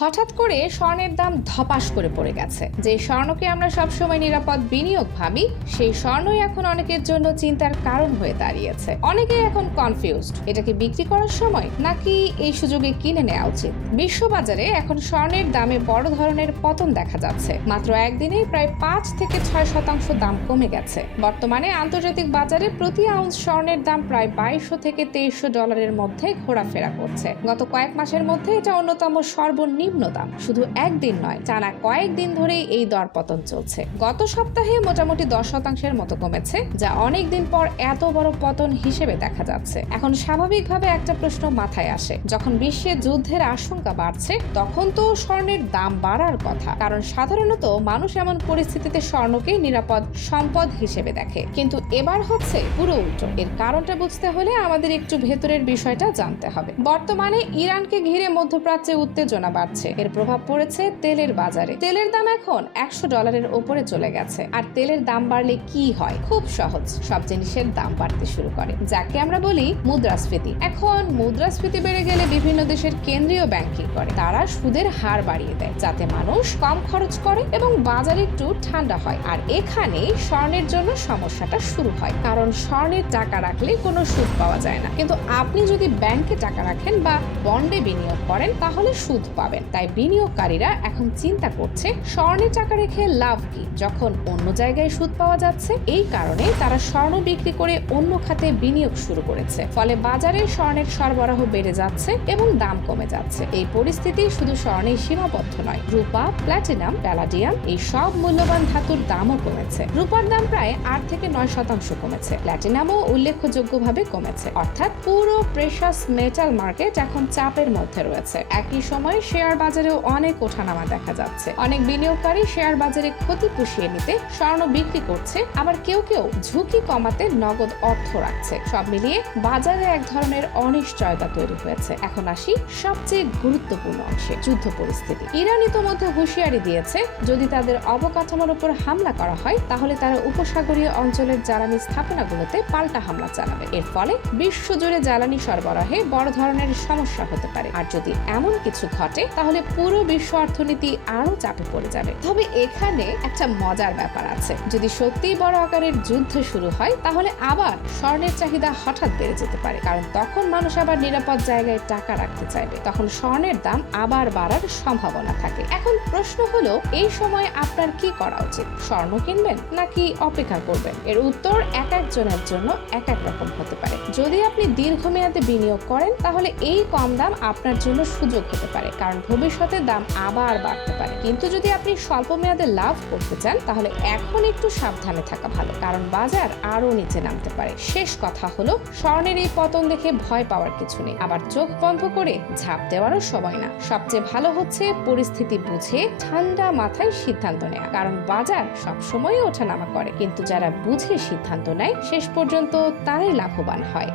হঠাৎ করে স্বর্ণের দাম ধপাস করে পড়ে গেছে। যে স্বর্ণকে আমরা সবসময় নিরাপদ বিনিয়োগ ভাবি, সেই স্বর্ণই এখন অনেকের জন্য চিন্তার কারণ হয়ে দাঁড়িয়েছে। অনেকেই এখন কনফিউজড, এটাকে বিক্রি করার সময় নাকি এই সুযোগে কিনে নেওয়া উচিত। বিশ্ববাজারে এখন স্বর্ণের দামে বড় ধরনের পতন দেখা যাচ্ছে। মাত্র একদিনেই প্রায় 5 থেকে 6% দাম কমে গেছে। বর্তমানে আন্তর্জাতিক বাজারে প্রতি আউন্স স্বর্ণের দাম প্রায় $2200 থেকে $2300 মধ্যে ঘোরাফেরা করছে। গত কয়েক মাসের মধ্যে এটা অন্যতম সর্বনিম্ন দাম। শুধু একদিন নয়, টানা কয়েকদিন ধরেই এই দরপতন চলছে। গত সপ্তাহে মোটামুটি 10% মতো কমেছে, যা অনেকদিন পর এত বড় পতন হিসেবে দেখা যাচ্ছে। এখন স্বাভাবিকভাবে একটা প্রশ্ন মাথায় আসে, যখন বিশ্বে যুদ্ধের আশঙ্কা বাড়ছে তখন তো স্বর্ণের দাম বাড়ার কথা, কারণ সাধারণত মানুষ এমন পরিস্থিতিতে স্বর্ণকে নিরাপদ সম্পদ হিসেবে দেখে। কিন্তু এবার হচ্ছে পুরো উল্টো। এর কারণটা বুঝতে হলে আমাদের একটু ভেতরের বিষয়টা জানতে হবে। বর্তমানে ইরানকে ঘিরে মধ্যপ্রাচ্যে উত্তেজনা বাড়ছে। এর প্রভাব পড়েছে তেলের বাজারে। তেলের দাম এখন $100 উপরে চলে গেছে। আর তেলের দাম বাড়লে কি হয়? খুব সহজ, সব জিনিসের দাম বাড়তে শুরু করে, যাকে আমরা বলি মুদ্রাস্ফীতি। এখন মুদ্রাস্ফীতি বেড়ে গেলে বিভিন্ন দেশের কেন্দ্রীয় ব্যাংক কি করে? তারা সুদের হার বাড়িয়ে দেয়, যাতে মানুষ কম খরচ করে এবং বাজার একটু ঠান্ডা হয়। আর এখানে স্বর্ণের জন্য সমস্যাটা শুরু হয়, কারণ স্বর্ণের টাকা রাখলে কোনো সুদ পাওয়া যায় না। কিন্তু আপনি যদি ব্যাংকে টাকা রাখেন বা বন্ডে বিনিয়োগ করেন, তাহলে সুদ পাবেন। তাই বিনিয়োগকারীরা এখন চিন্তা করছে স্বর্ণে টাকা রেখে লাভ কি, যখন অন্য জায়গায় সুদ পাওয়া যাচ্ছে। এই কারণে তারা স্বর্ণ বিক্রি করে অন্য খাতে বিনিয়োগ শুরু করেছে। ফলে বাজারে স্বর্ণের সরবরাহ বেড়ে যাচ্ছে এবং দাম কমে যাচ্ছে। এই পরিস্থিতি শুধু স্বর্ণেই সীমাবদ্ধ নয়, রূপা, প্ল্যাটিনাম, প্যালাডিয়াম এই সব মূল্যবান ধাতুর দামও কমেছে। রূপার দাম প্রায় 8 থেকে 9% কমেছে। প্ল্যাটিনামও উল্লেখযোগ্যভাবে কমেছে। অর্থাৎ পুরো প্রেশাস মেটাল মার্কেট এখন চাপের মধ্যে রয়েছে। একই সময় শেয়ার বাজারেও অনেক ওঠানামা দেখা যাচ্ছে। অনেক বিনিয়োগকারী শেয়ার বাজারে ক্ষতি পুষিয়ে নিতে স্বর্ণ বিক্রি করছে, আবার কেউ কেউ ঝুঁকি কমাতে নগদ অর্থ রাখছে। সব মিলিয়ে বাজারে এক ধরনের অনিশ্চয়তা তৈরি হয়েছে। এখন আসি সবচেয়ে গুরুত্বপূর্ণ অংশে, যুদ্ধ পরিস্থিতি। ইরান ইতোমধ্যে হুঁশিয়ারি দিয়েছে, যদি তাদের অবকাঠামোর উপর হামলা করা হয়, তাহলে তারা উপসাগরীয় অঞ্চলের জ্বালানি স্থাপনাগুলোতে পাল্টা হামলা চালাবে। এর ফলে বিশ্বজুড়ে জ্বালানি সরবরাহে বড় ধরনের সমস্যা হতে পারে। আর যদি এমন কিছু ঘটে, তাহলে পুরো বিশ্ব অর্থনীতি আরো চাপে পড়ে যাবে। তবে এখানে একটা মজার ব্যাপার আছে। যদি সত্যিই বড় আকারের যুদ্ধ শুরু হয়, তাহলে আবার স্বর্ণের চাহিদা হঠাৎ বেড়ে যেতে পারে, কারণ তখন মানুষ আবার নিরাপদ জায়গায় টাকা রাখতে চাইবে। তখন স্বর্ণের দাম আবার বাড়ার সম্ভাবনা থাকে। এখন প্রশ্ন হলো, এই সময় আপনার কি করা উচিত? স্বর্ণ কিনবেন নাকি অপেক্ষা করবেন? এর উত্তর এক একজনের জন্য এক এক রকম হতে পারে। যদি আপনি দীর্ঘমেয়াদে বিনিয়োগ করেন, তাহলে এই কম দাম আপনার জন্য সুযোগ হতে পারে, কারণ ভবিষ্যতে দাম আবার বাড়তে পারে। কিন্তু যদি আপনি স্বল্প মেয়াদে লাভ করতে চান, তাহলে এখন একটু সাবধানে থাকা ভালো, কারণ বাজার আরো নিচে নামতে পারে। শেষ কথা হলো, স্বর্ণের এই পতন দেখে ভয় পাওয়ার কিছু নেই, আবার চোখ বন্ধ করে ঝাঁপ দেওয়ারও সময় না। সবচেয়ে ভালো হচ্ছে পরিস্থিতি বুঝে ঠান্ডা মাথায় সিদ্ধান্ত নেওয়া, কারণ বাজার সবসময় ওঠানামা করে, কিন্তু যারা বুঝে সিদ্ধান্ত নেয় শেষ পর্যন্ত তারাই লাভবান হয়।